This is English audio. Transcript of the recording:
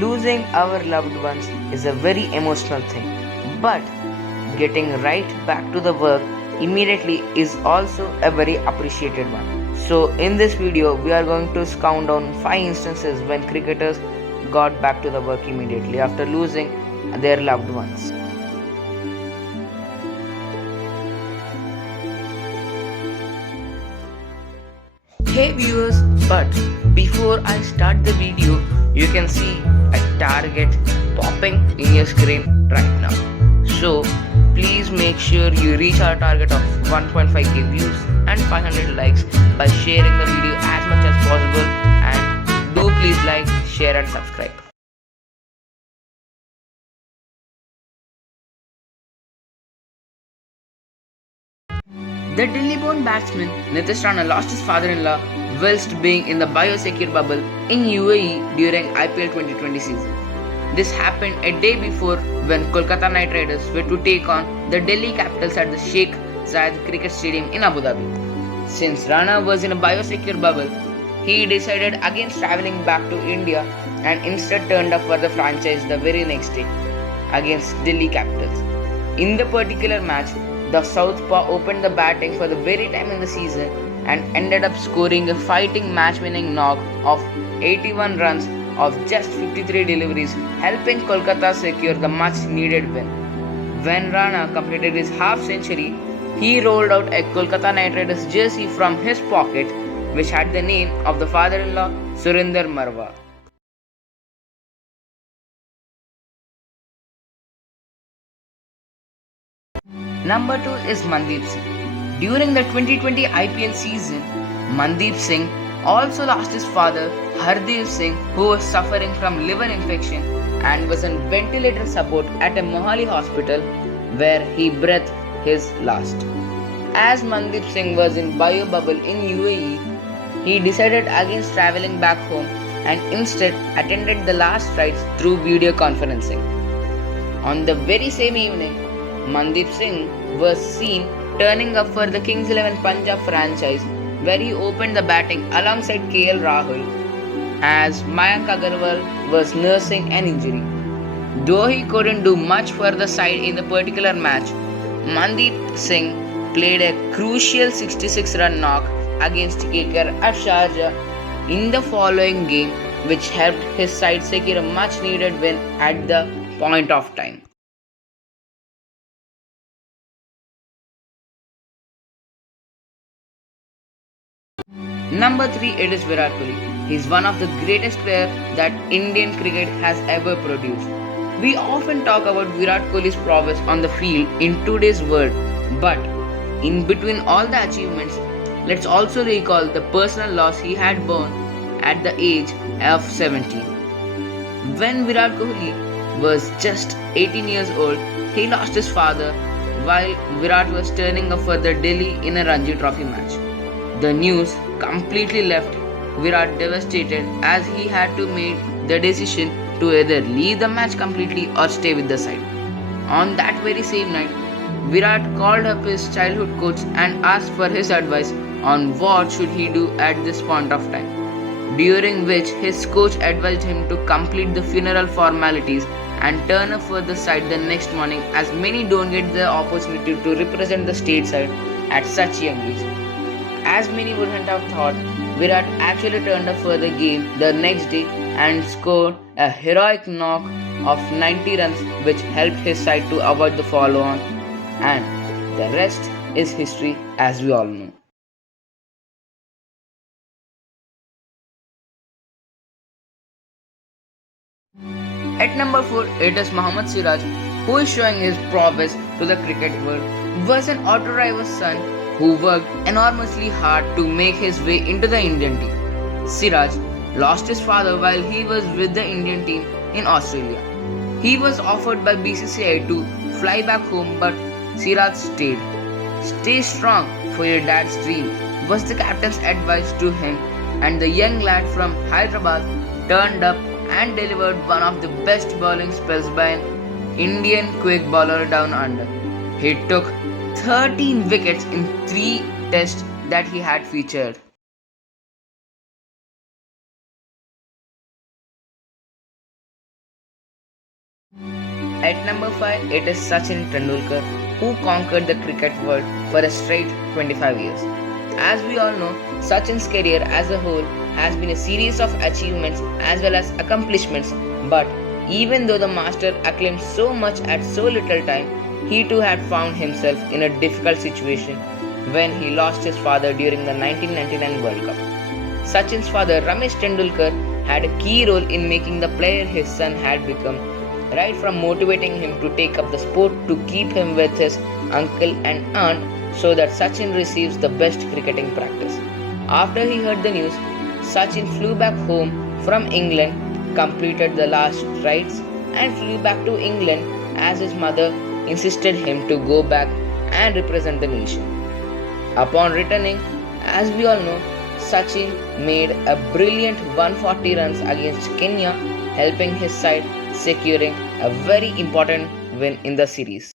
Losing our loved ones is a very emotional thing, but getting right back to the work immediately is also a very appreciated one. So, in this video, we are going to count down 5 instances when cricketers got back to the work immediately after losing their loved ones. Hey viewers, but before I start the video, you can see a target popping in your screen right now. So please make sure you reach our target of 1.5k views and 500 likes by sharing the video as much as possible, and do please like, share and subscribe. The Delhi-born batsman Nitish Rana lost his father-in-law whilst being in the biosecure bubble in UAE during IPL 2020 season. This happened a day before when Kolkata Knight Riders were to take on the Delhi Capitals at the Sheikh Zayed Cricket Stadium in Abu Dhabi. Since Rana was in a biosecure bubble, he decided against travelling back to India and instead turned up for the franchise the very next day against Delhi Capitals. In the particular match, the Southpaw opened the batting for the very time in the season and ended up scoring a fighting match-winning knock of 81 runs of just 53 deliveries, helping Kolkata secure the much-needed win. When Rana completed his half-century, he rolled out a Kolkata Knight Riders jersey from his pocket, which had the name of the father-in-law Surinder Marwa. Number 2 is Mandeep Singh. During the 2020 IPL season, Mandeep Singh also lost his father Hardev Singh, who was suffering from liver infection and was on ventilator support at a Mohali hospital where he breathed his last. As Mandeep Singh was in bio bubble in UAE, he decided against travelling back home and instead attended the last rites through video conferencing. On the very same evening, Mandeep Singh was seen turning up for the Kings XI Punjab franchise, where he opened the batting alongside KL Rahul as Mayank Agarwal was nursing an injury. Though he couldn't do much for the side in the particular match, Mandeep Singh played a crucial 66-run knock against KKR at Sharjah in the following game, which helped his side secure a much-needed win at the point of time. Number 3, it is Virat Kohli. He is one of the greatest players that Indian cricket has ever produced. We often talk about Virat Kohli's prowess on the field in today's world, but in between all the achievements, let's also recall the personal loss he had borne at the age of 17. When Virat Kohli was just 18 years old, he lost his father while Virat was turning up for the Delhi in a Ranji Trophy match. The news completely left Virat devastated as he had to make the decision to either leave the match completely or stay with the side. On that very same night, Virat called up his childhood coach and asked for his advice on what should he do at this point of time, during which his coach advised him to complete the funeral formalities and turn up for the side the next morning, as many don't get the opportunity to represent the state side at such young age. As many wouldn't have thought, Virat actually turned up for the game the next day and scored a heroic knock of 90 runs, which helped his side to avoid the follow-on, and the rest is history, as we all know. At number 4, it is Mohammad Siraj, who is showing his prowess to the cricket world. He was an auto driver's son who worked enormously hard to make his way into the Indian team. Siraj lost his father while he was with the Indian team in Australia. He was offered by BCCI to fly back home, but Siraj stayed. Stay strong for your dad's dream was the captain's advice to him, and the young lad from Hyderabad turned up and delivered one of the best bowling spells by an Indian quick bowler down under. He took 13 wickets in 3 tests that he had featured. At number 5, it is Sachin Tendulkar, who conquered the cricket world for a straight 25 years. As we all know, Sachin's career as a whole has been a series of achievements as well as accomplishments, but even though the master acclaimed so much at so little time, he too had found himself in a difficult situation when he lost his father during the 1999 World Cup. Sachin's father Ramesh Tendulkar had a key role in making the player his son had become, right from motivating him to take up the sport to keep him with his uncle and aunt so that Sachin receives the best cricketing practice. After he heard the news, Sachin flew back home from England, completed the last rites, and flew back to England as his mother insisted him to go back and represent the nation. Upon returning, as we all know, Sachin made a brilliant 140 runs against Kenya, helping his side securing a very important win in the series.